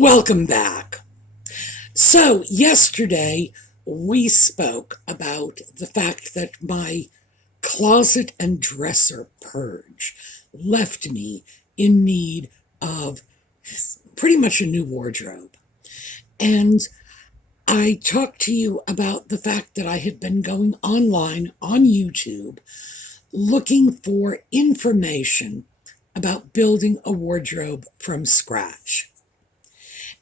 Welcome back. So, yesterday we spoke about the fact that my closet and dresser purge left me in need of pretty much a new wardrobe. And I talked to you about the fact that I had been going online on YouTube looking for information about building a wardrobe from scratch.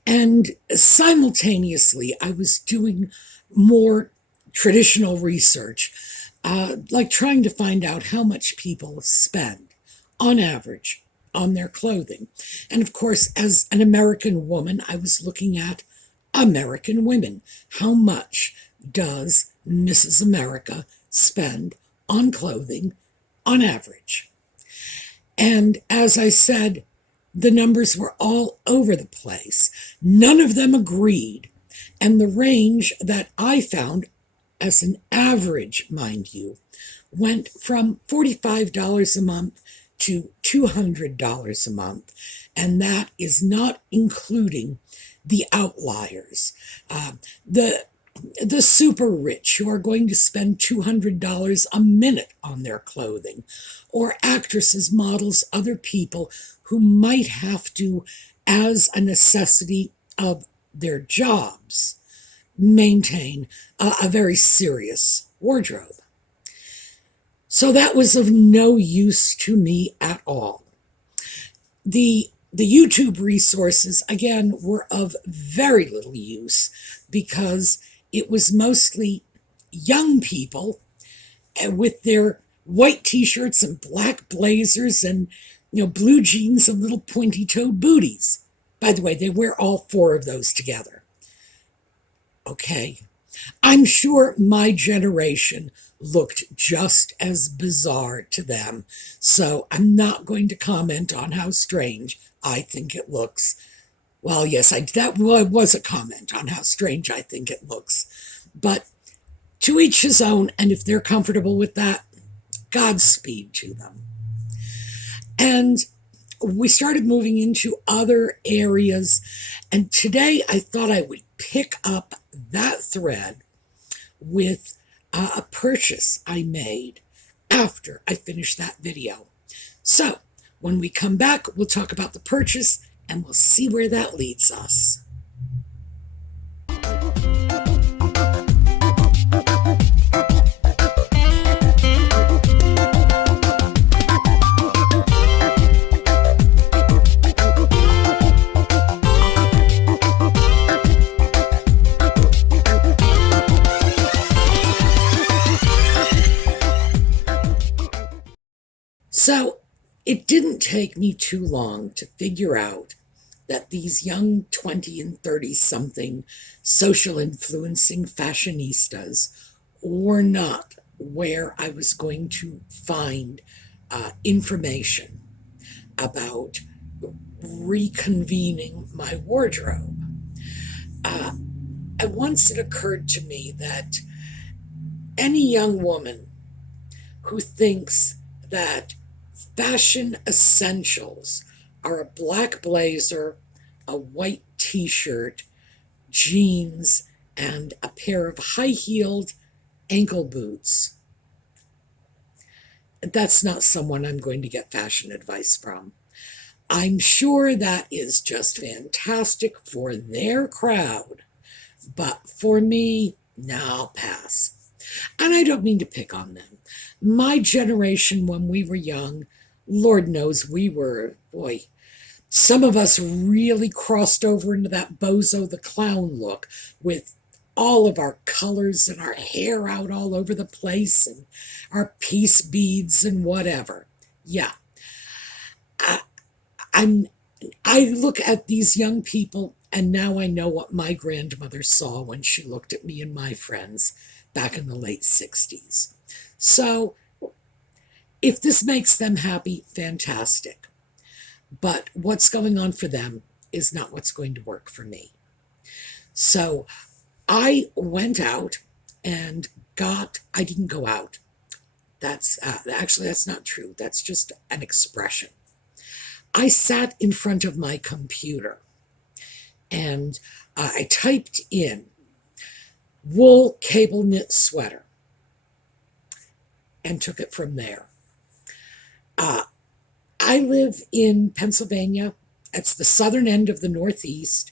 And simultaneously, I was doing more traditional research, like trying to find out how much people spend on average on their clothing. And of course, as an American woman, I was looking at American women. How much does Mrs. America spend on clothing on average? And as I said, the numbers were all over the place. None of them agreed. And the range that I found, as an average, mind you, went from $45 a month to $200 a month. And that is not including the outliers. The super rich who are going to spend $200 a minute on their clothing, or actresses, models, other people who might have to, as a necessity of their jobs, maintain a very serious wardrobe. So that was of no use to me at all. The YouTube resources, again, were of very little use because it was mostly young people with their white t-shirts and black blazers and blue jeans and little pointy-toed booties. By the way, they wear all four of those together. Okay. I'm sure my generation looked just as bizarre to them, so I'm not going to comment on how strange I think it looks. Well, yes, that was a comment on how strange I think it looks. But to each his own, and if they're comfortable with that, Godspeed to them. And we started moving into other areas, and today I thought I would pick up that thread with a purchase I made after I finished that video. So when we come back, we'll talk about the purchase and we'll see where that leads us. So it didn't take me too long to figure out that these young 20 and 30-something social influencing fashionistas were not where I was going to find information about reconvening my wardrobe. Once it occurred to me that any young woman who thinks that fashion essentials are a black blazer, a white t-shirt, jeans, and a pair of high-heeled ankle boots, that's not someone I'm going to get fashion advice from. I'm sure that is just fantastic for their crowd, but for me, no, I'll pass. And I don't mean to pick on them. My generation, when we were young, Lord knows we were, boy, some of us really crossed over into that Bozo the Clown look with all of our colors and our hair out all over the place and our peace beads and whatever. Yeah. I look at these young people and now I know what my grandmother saw when she looked at me and my friends back in the late 60s. So if this makes them happy, fantastic. But what's going on for them is not what's going to work for me. So I went out and I didn't go out. That's not true. That's just an expression. I sat in front of my computer And I typed in wool cable knit sweater and took it from there. I live in Pennsylvania. It's the southern end of the Northeast.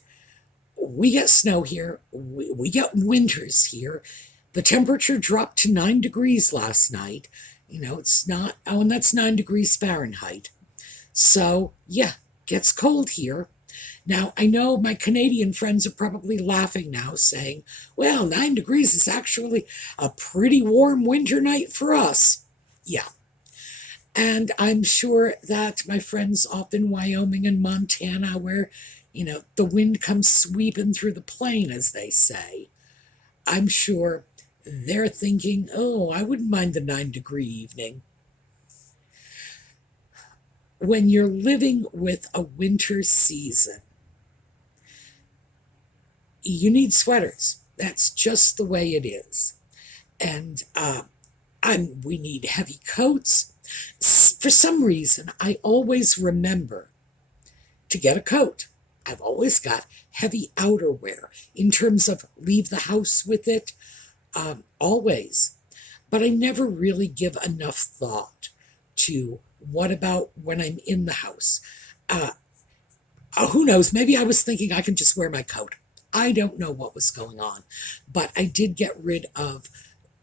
We get snow here. We get winters here. The temperature dropped to 9 degrees last night. It's not, oh, and that's 9 degrees Fahrenheit. So, yeah, gets cold here. Now, I know my Canadian friends are probably laughing now, saying, well, 9 degrees is actually a pretty warm winter night for us. Yeah. And I'm sure that my friends off in Wyoming and Montana, where, the wind comes sweeping through the plain, as they say, I'm sure they're thinking, oh, I wouldn't mind the 9-degree evening. When you're living with a winter season, you need sweaters. That's just the way it is. And we need heavy coats. For some reason, I always remember to get a coat. I've always got heavy outerwear in terms of leave the house with it, always. But I never really give enough thought to what about when I'm in the house. Who knows? Maybe I was thinking I can just wear my coat. I don't know what was going on, but I did get rid of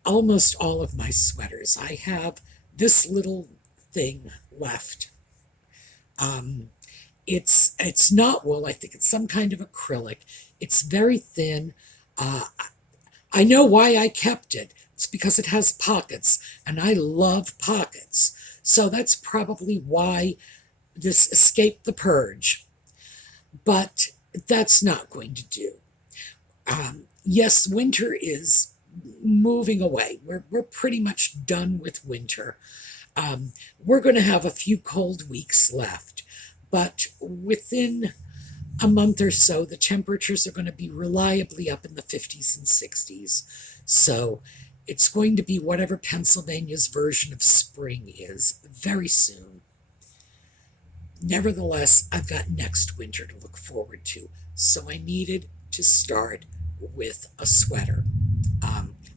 almost all of my sweaters. I have this little thing left. It's not wool. I think it's some kind of acrylic. It's very thin. I know why I kept it. It's because it has pockets, and I love pockets. So that's probably why this escaped the purge. But that's not going to do. Yes, winter is moving away. We're pretty much done with winter. We're going to have a few cold weeks left, but within a month or so, the temperatures are going to be reliably up in the 50s and 60s. So it's going to be whatever Pennsylvania's version of spring is very soon. Nevertheless, I've got next winter to look forward to, so I needed to start with a sweater.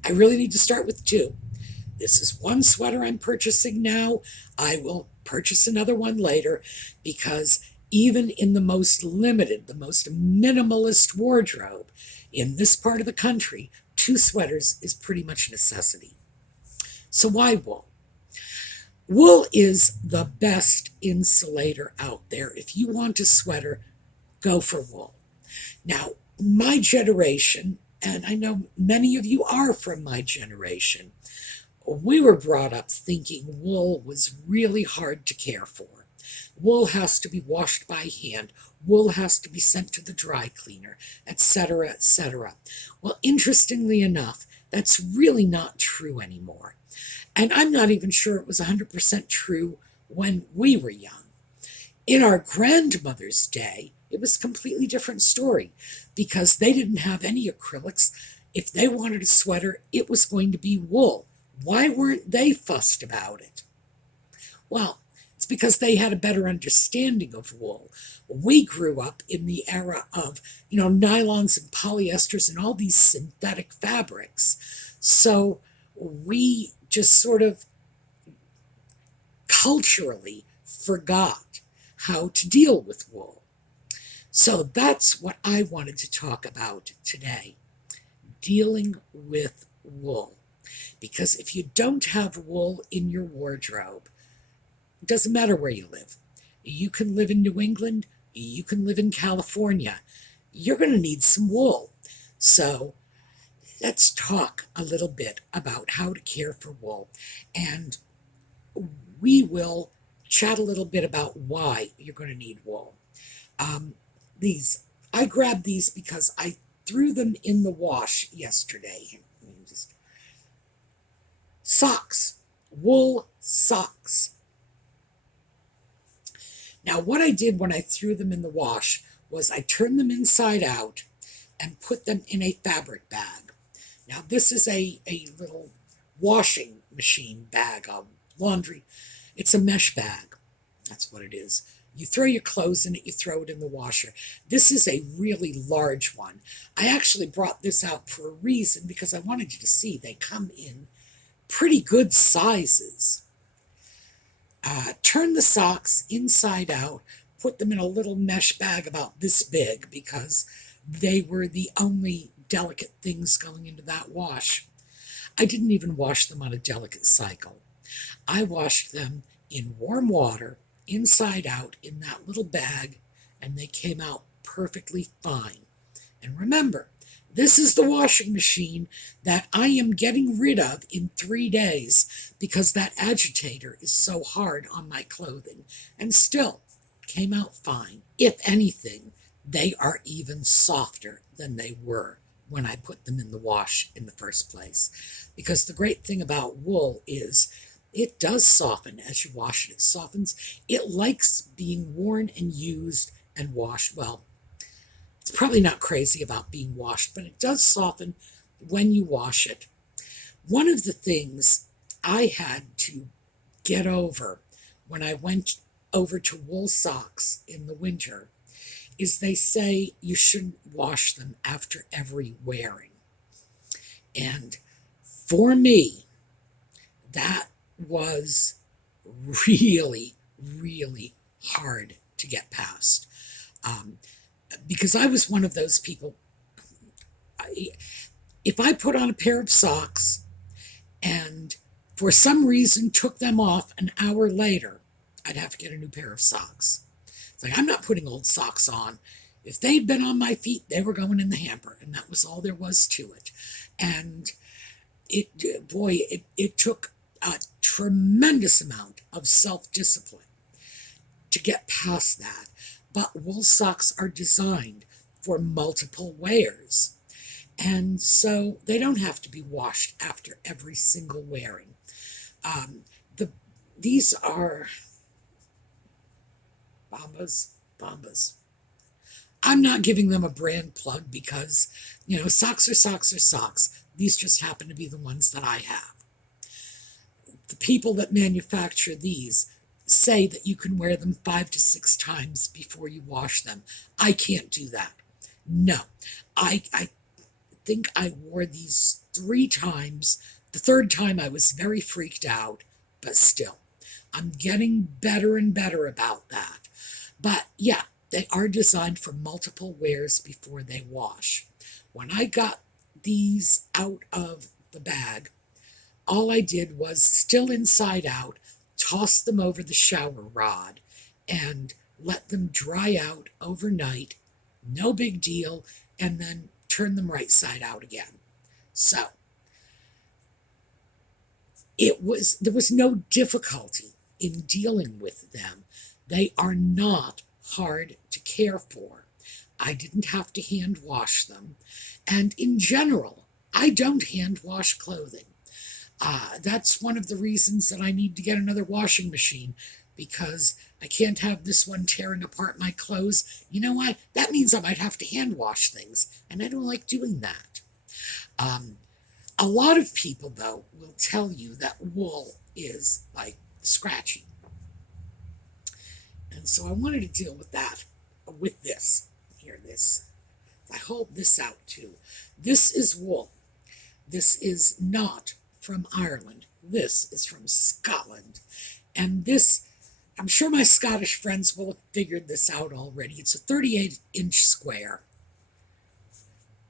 I really need to start with two. This is one sweater I'm purchasing now. I will purchase another one later because even in the most limited, the most minimalist wardrobe in this part of the country, two sweaters is pretty much a necessity. So why wool? Wool is the best insulator out there. If you want a sweater, go for wool. Now, my generation, and I know many of you are from my generation, we were brought up thinking wool was really hard to care for. Wool has to be washed by hand. Wool has to be sent to the dry cleaner, etc., etc. Well, interestingly enough, that's really not true anymore. And I'm not even sure it was 100% true when we were young. In our grandmother's day, it was a completely different story because they didn't have any acrylics. If they wanted a sweater, it was going to be wool. Why weren't they fussed about it? Well, it's because they had a better understanding of wool. We grew up in the era of, nylons and polyesters and all these synthetic fabrics. So we just sort of culturally forgot how to deal with wool. So that's what I wanted to talk about today, dealing with wool. Because if you don't have wool in your wardrobe, it doesn't matter where you live. You can live in New England, you can live in California. You're going to need some wool. So let's talk a little bit about how to care for wool. And we will chat a little bit about why you're going to need wool. I grabbed these because I threw them in the wash yesterday. Socks, wool socks. Now, what I did when I threw them in the wash was I turned them inside out and put them in a fabric bag. Now, this is a little washing machine bag, a laundry. It's a mesh bag. That's what it is. You throw your clothes in it, you throw it in the washer. This is a really large one. I actually brought this out for a reason because I wanted you to see they come in pretty good sizes. Turn the socks inside out, put them in a little mesh bag about this big because they were the only delicate things going into that wash. I didn't even wash them on a delicate cycle. I washed them in warm water, inside out, in that little bag, and they came out perfectly fine. And remember, this is the washing machine that I am getting rid of in 3 days because that agitator is so hard on my clothing, and still came out fine. If anything, they are even softer than they were when I put them in the wash in the first place. Because the great thing about wool is it does soften as you wash it. It softens. It likes being worn and used and washed. Well, it's probably not crazy about being washed, but it does soften when you wash it. One of the things I had to get over when I went over to wool socks in the winter is they say you shouldn't wash them after every wearing. And for me, that was really, really hard to get past. Because I was one of those people, if I put on a pair of socks and for some reason took them off an hour later, I'd have to get a new pair of socks. It's like, I'm not putting old socks on. If they'd been on my feet, they were going in the hamper, and that was all there was to it. And it took a tremendous amount of self-discipline to get past that. But wool socks are designed for multiple wears. And so they don't have to be washed after every single wearing. These are Bombas. I'm not giving them a brand plug because, socks are socks are socks. These just happen to be the ones that I have. The people that manufacture these say that you can wear them 5 to 6 times before you wash them. I can't do that. No. I think I wore these 3 times. The third time I was very freaked out, but still, I'm getting better and better about that. But yeah, they are designed for multiple wears before they wash. When I got these out of the bag, all I did was, still inside out, toss them over the shower rod and let them dry out overnight. No big deal. And then turn them right side out again. So there was no difficulty in dealing with them. They are not hard to care for. I didn't have to hand wash them. And in general, I don't hand wash clothing. That's one of the reasons that I need to get another washing machine, because I can't have this one tearing apart my clothes. You know what? That means I might have to hand wash things, and I don't like doing that. A lot of people, though, will tell you that wool is, like, scratchy. And so I wanted to deal with that with this. Here, this. I hold this out, too. This is wool. This is not from Ireland. This is from Scotland. And this, I'm sure my Scottish friends will have figured this out already. It's a 38-inch square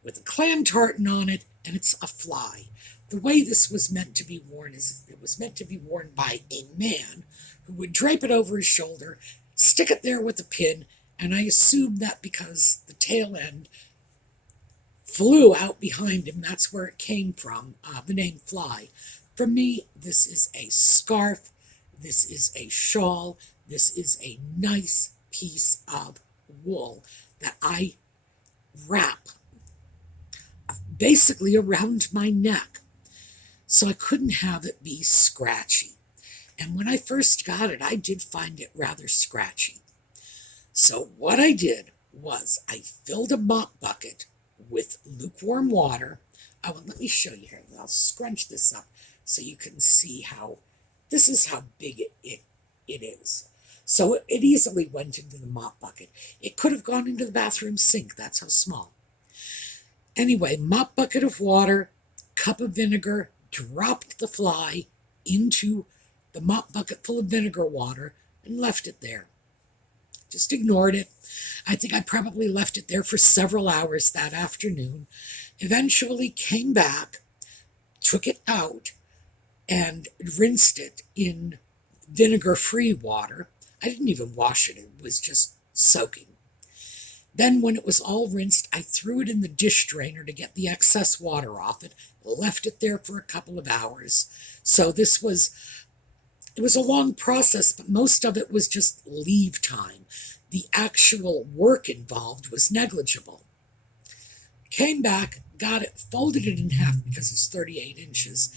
with a clam tartan on it, and it's a fly. The way this was meant to be worn is it was meant to be worn by a man who would drape it over his shoulder, stick it there with a pin, and I assumed that because the tail end flew out behind him, that's where it came from, the name fly. For me, this is a scarf, this is a shawl, this is a nice piece of wool that I wrap basically around my neck, so I couldn't have it be scratchy. And when I first got it, I did find it rather scratchy. So what I did was I filled a mop bucket with lukewarm water. Let me show you here. I'll scrunch this up so you can see this is how big it is. So it easily went into the mop bucket. It could have gone into the bathroom sink. That's how small. Anyway, mop bucket of water, cup of vinegar, dropped the fly into the mop bucket full of vinegar water and left it there. Just ignored it. I think I probably left it there for several hours that afternoon. Eventually came back, took it out, and rinsed it in vinegar-free water. I didn't even wash it. It was just soaking. Then when it was all rinsed, I threw it in the dish drainer to get the excess water off it, left it there for a couple of hours. So it was a long process, but most of it was just leave time. The actual work involved was negligible. Came back, got it, folded it in half because it's 38 inches,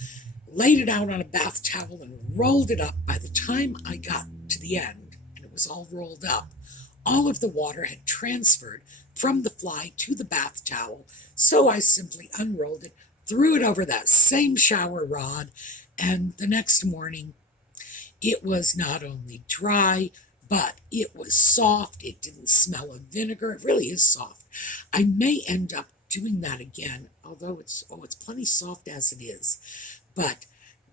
laid it out on a bath towel and rolled it up. By the time I got to the end, and it was all rolled up, all of the water had transferred from the fly to the bath towel, so I simply unrolled it, threw it over that same shower rod, and the next morning it was not only dry, but it was soft. It didn't smell of vinegar. It really is soft. I may end up doing that again, although it's plenty soft as it is. But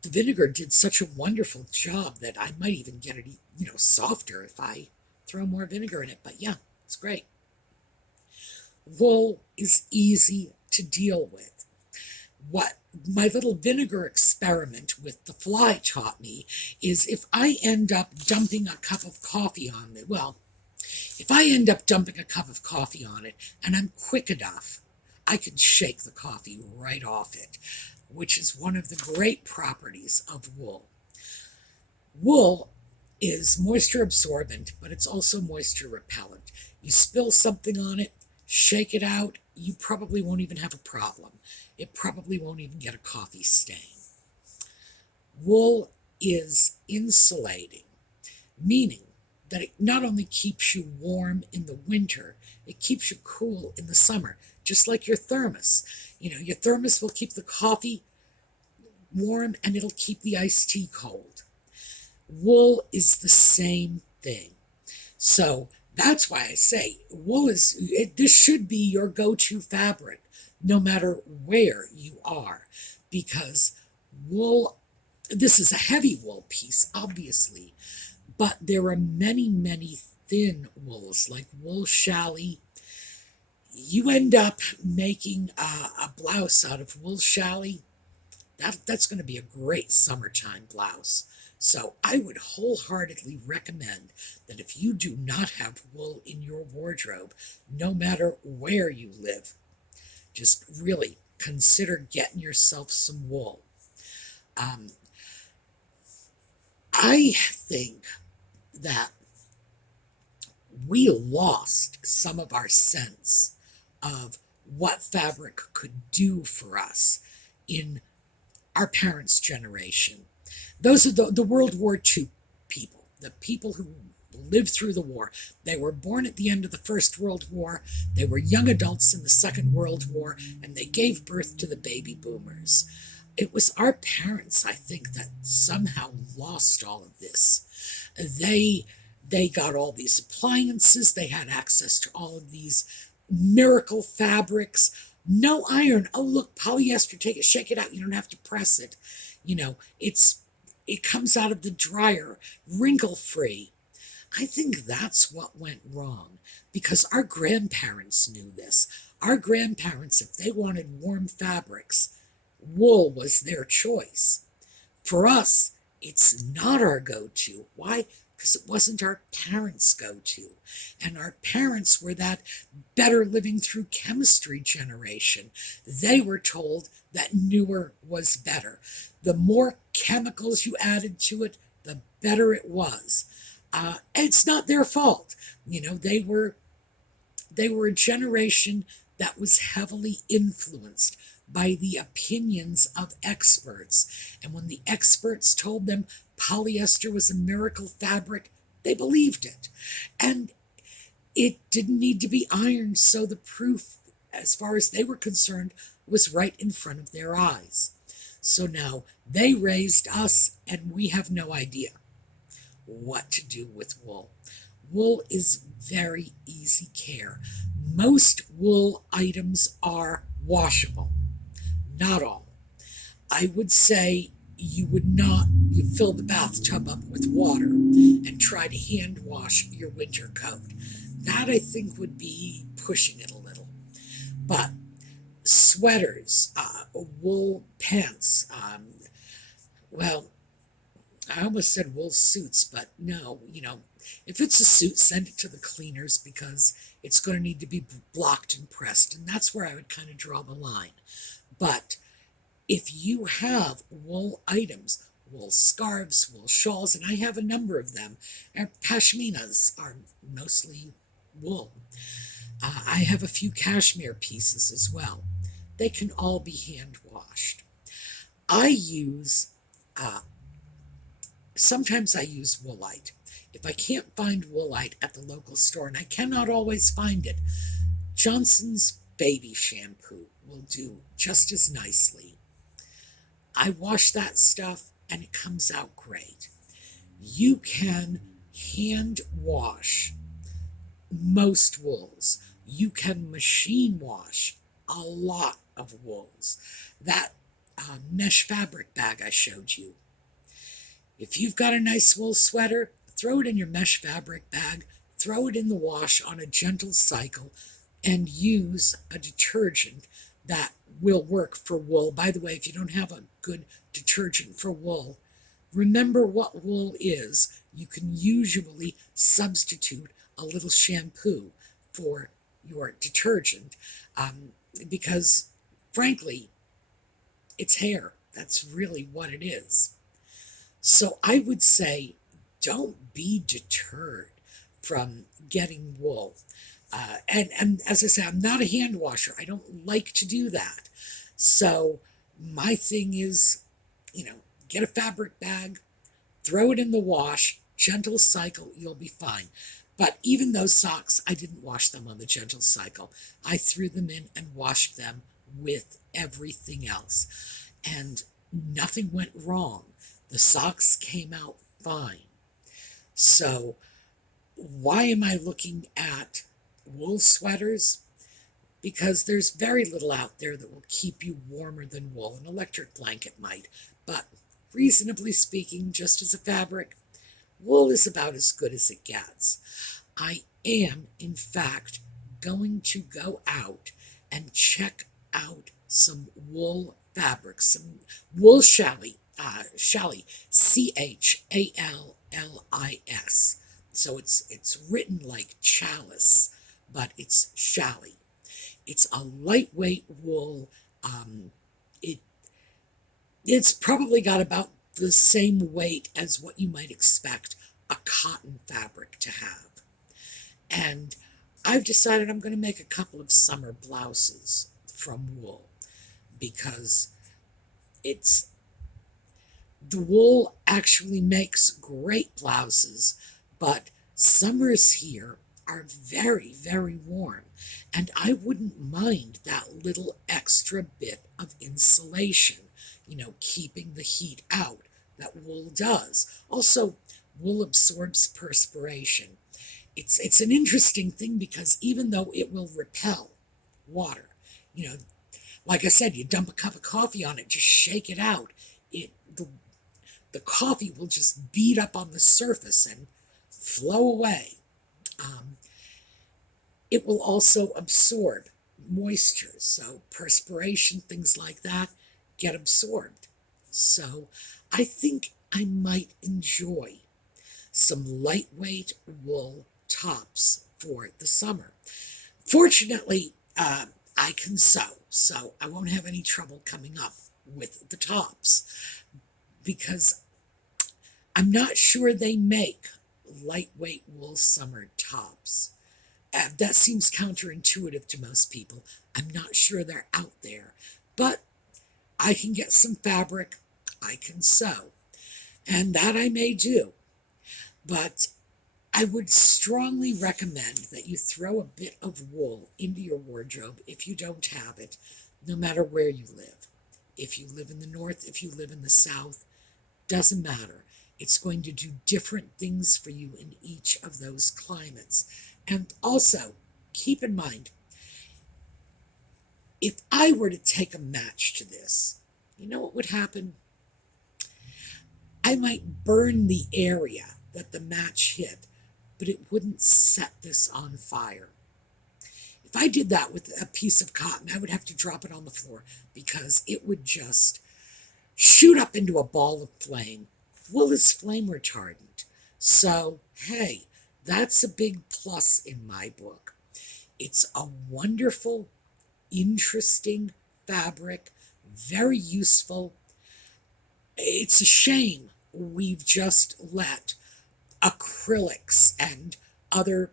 the vinegar did such a wonderful job that I might even get it, softer if I throw more vinegar in it. But yeah, it's great. Wool is easy to deal with. What my little vinegar experiment with the fly taught me is if I end up dumping a cup of coffee on it, if I end up dumping a cup of coffee on it and I'm quick enough, I can shake the coffee right off it, which is one of the great properties of wool. Wool is moisture absorbent, but it's also moisture repellent. You spill something on it, shake it out, you probably won't even have a problem. It probably won't even get a coffee stain. Wool is insulating, meaning that it not only keeps you warm in the winter, it keeps you cool in the summer, just like your thermos. Your thermos will keep the coffee warm and it'll keep the iced tea cold. Wool is the same thing. So that's why I say this should be your go-to fabric no matter where you are, because wool, this is a heavy wool piece, obviously, but there are many, many thin wools, like wool challis. You end up making a blouse out of wool challis. That's going to be a great summertime blouse. So I would wholeheartedly recommend that if you do not have wool in your wardrobe, no matter where you live, just really consider getting yourself some wool. I think that we lost some of our sense of what fabric could do for us in our parents' generation. Those are the World War II people, the people who lived through the war. They were born at the end of the First World War, they were young adults in the Second World War, and they gave birth to the baby boomers. It was our parents, I think, that somehow lost all of this. They got all these appliances, they had access to all of these miracle fabrics. No iron. Oh, look, polyester, take it, shake it out. You don't have to press it. It comes out of the dryer, wrinkle-free. I think that's what went wrong, because our grandparents knew this. Our grandparents, if they wanted warm fabrics, wool was their choice. For us, it's not our go-to. Why? Because it wasn't our parents' go-to. And our parents were that better living through chemistry generation. They were told that newer was better. The more chemicals you added to it, the better it was. It's not their fault. They were a generation that was heavily influenced by the opinions of experts. And when the experts told them polyester was a miracle fabric, they believed it. And it didn't need to be ironed, so the proof, as far as they were concerned, was right in front of their eyes. So now they raised us, and we have no idea. what to do with wool. Wool is very easy care. Most wool items are washable, not all. I would say you fill the bathtub up with water and try to hand wash your winter coat. That I think would be pushing it a little. But sweaters, wool pants, well, I almost said wool suits, but no, if it's a suit, send it to the cleaners because it's going to need to be blocked and pressed. And that's where I would kind of draw the line. But if you have wool items, wool scarves, wool shawls, and I have a number of them, and pashminas are mostly wool. I have a few cashmere pieces as well. They can all be hand washed. I use, sometimes I use Woolite. If I can't find Woolite at the local store, and I cannot always find it, Johnson's baby shampoo will do just as nicely. I wash that stuff and it comes out great. You can hand wash most wools. You can machine wash a lot of wools. That mesh fabric bag I showed you. If you've got a nice wool sweater, throw it in your mesh fabric bag, throw it in the wash on a gentle cycle, and use a detergent that will work for wool. By the way, if you don't have a good detergent for wool, remember what wool is. You can usually substitute a little shampoo for your detergent because, frankly, it's hair. That's really what it is. So I would say don't be deterred from getting wool. And as I say, I'm not a hand washer. I don't like to do that. So my thing is, get a fabric bag, throw it in the wash, gentle cycle, you'll be fine. But even those socks, I didn't wash them on the gentle cycle. I threw them in and washed them with everything else. And nothing went wrong. The socks came out fine. So why am I looking at wool sweaters? Because there's very little out there that will keep you warmer than wool. An electric blanket might. But reasonably speaking, just as a fabric, wool is about as good as it gets. I am, in fact, going to go out and check out some wool fabrics, some wool challis, Challis. So it's written like chalice, but it's challis. It's a lightweight wool. It's probably got about the same weight as what you might expect a cotton fabric to have. And I've decided I'm going to make a couple of summer blouses from wool because the wool actually makes great blouses, but summers here are very, very warm, and I wouldn't mind that little extra bit of insulation, keeping the heat out that wool does. Also, wool absorbs perspiration. It's an interesting thing because even though it will repel water, like I said, you dump a cup of coffee on it, just shake it out. The coffee will just bead up on the surface and flow away. It will also absorb moisture, so perspiration, things like that, get absorbed. So I think I might enjoy some lightweight wool tops for the summer. Fortunately, I can sew, so I won't have any trouble coming up with the tops because I'm not sure they make lightweight wool summer tops. That seems counterintuitive to most people. I'm not sure they're out there, but I can get some fabric, I can sew, and that I may do. But I would strongly recommend that you throw a bit of wool into your wardrobe if you don't have it, no matter where you live. If you live in the north, if you live in the south, doesn't matter. It's going to do different things for you in each of those climates. And also, keep in mind, if I were to take a match to this, you know what would happen? I might burn the area that the match hit, but it wouldn't set this on fire. If I did that with a piece of cotton, I would have to drop it on the floor because it would just shoot up into a ball of flame. Wool is flame retardant. So, hey, that's a big plus in my book. It's a wonderful, interesting fabric, very useful. It's a shame we've just let acrylics and other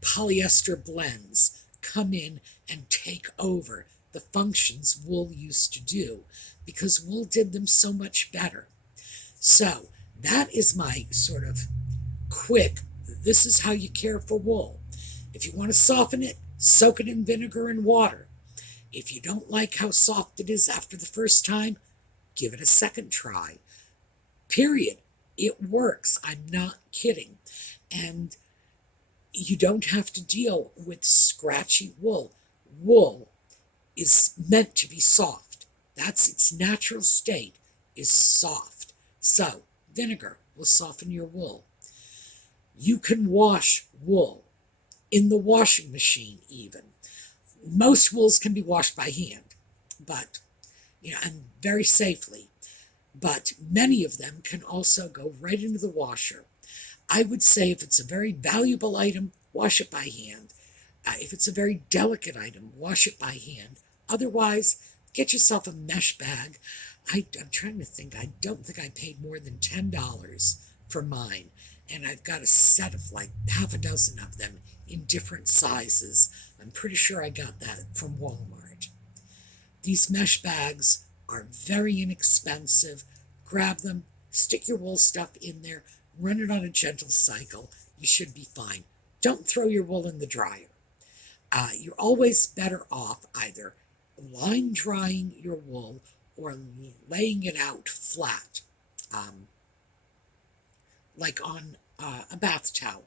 polyester blends come in and take over the functions wool used to do, because wool did them so much better. So that is my sort of quick, this is how you care for wool. If you want to soften it, soak it in vinegar and water. If you don't like how soft it is after the first time, give it a second try. Period. It works. I'm not kidding. And you don't have to deal with scratchy wool. Wool is meant to be soft. That's its natural state, is soft. So vinegar will soften your wool. You can wash wool in the washing machine even. Most wools can be washed by hand, but, and very safely. But many of them can also go right into the washer. I would say if it's a very valuable item, wash it by hand. If it's a very delicate item, wash it by hand. Otherwise, get yourself a mesh bag. I'm trying to think. I don't think I paid more than $10 for mine. And I've got a set of like half a dozen of them in different sizes. I'm pretty sure I got that from Walmart. These mesh bags are very inexpensive. Grab them, stick your wool stuff in there, run it on a gentle cycle. You should be fine. Don't throw your wool in the dryer. You're always better off either line drying your wool or laying it out flat, like on a bath towel.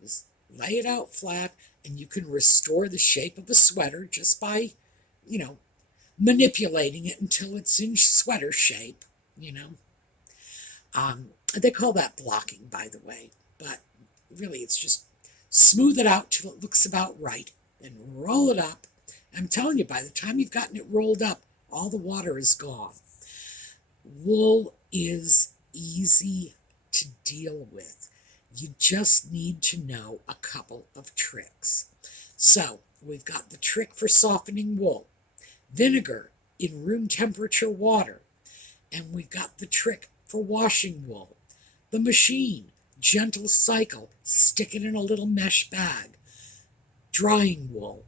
Just lay it out flat, and you can restore the shape of a sweater just by, manipulating it until it's in sweater shape, They call that blocking, by the way, but really it's just smooth it out till it looks about right, then roll it up. I'm telling you, by the time you've gotten it rolled up, all the water is gone. Wool is easy to deal with. You just need to know a couple of tricks. So we've got the trick for softening wool, vinegar in room temperature water, and we've got the trick for washing wool, the machine, gentle cycle, stick it in a little mesh bag, drying wool,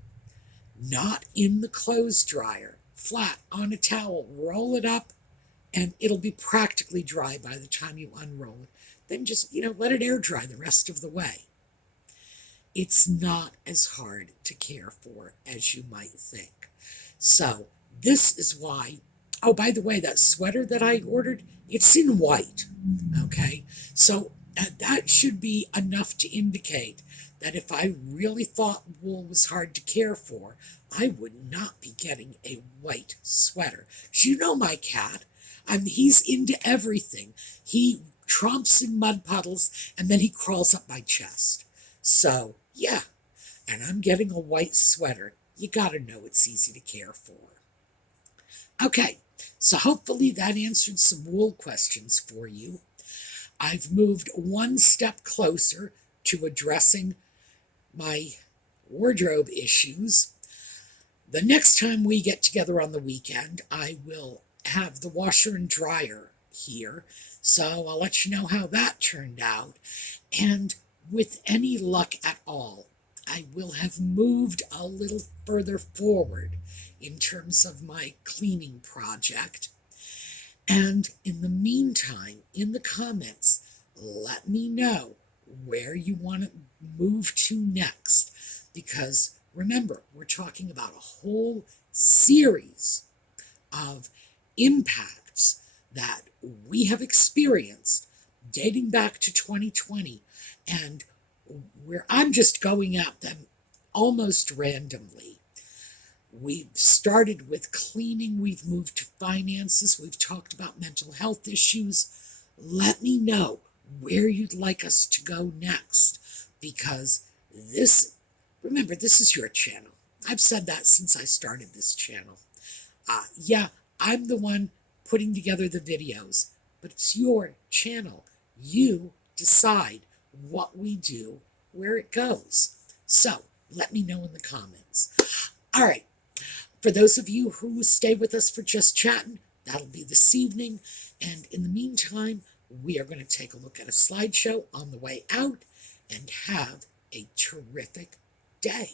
not in the clothes dryer, flat on a towel, roll it up, and it'll be practically dry by the time you unroll it. Then just, let it air dry the rest of the way. It's not as hard to care for as you might think. So this is why, oh, by the way, that sweater that I ordered, it's in white, okay? So that should be enough to indicate that if I really thought wool was hard to care for, I would not be getting a white sweater. You know my cat. He's into everything. He tromps in mud puddles, and then he crawls up my chest. So, yeah, and I'm getting a white sweater. You gotta know it's easy to care for. Okay, so hopefully that answered some wool questions for you. I've moved one step closer to addressing my wardrobe issues. The next time we get together on the weekend, I will have the washer and dryer here, so I'll let you know how that turned out. And with any luck at all, I will have moved a little further forward in terms of my cleaning project. And in the meantime, in the comments, let me know where you want to move to next, because remember, we're talking about a whole series of impacts that we have experienced dating back to 2020, and where I'm just going at them almost randomly. We've started with cleaning, we've moved to finances, we've talked about mental health issues. Let me know where you'd like us to go next, because remember, this is your channel. I've said that since I started this channel. Yeah, I'm the one putting together the videos, but it's your channel. You decide what we do, where it goes. So let me know in the comments. All right. For those of you who stay with us for Just Chatting, that'll be this evening. And in the meantime, we are going to take a look at a slideshow on the way out, and have a terrific day.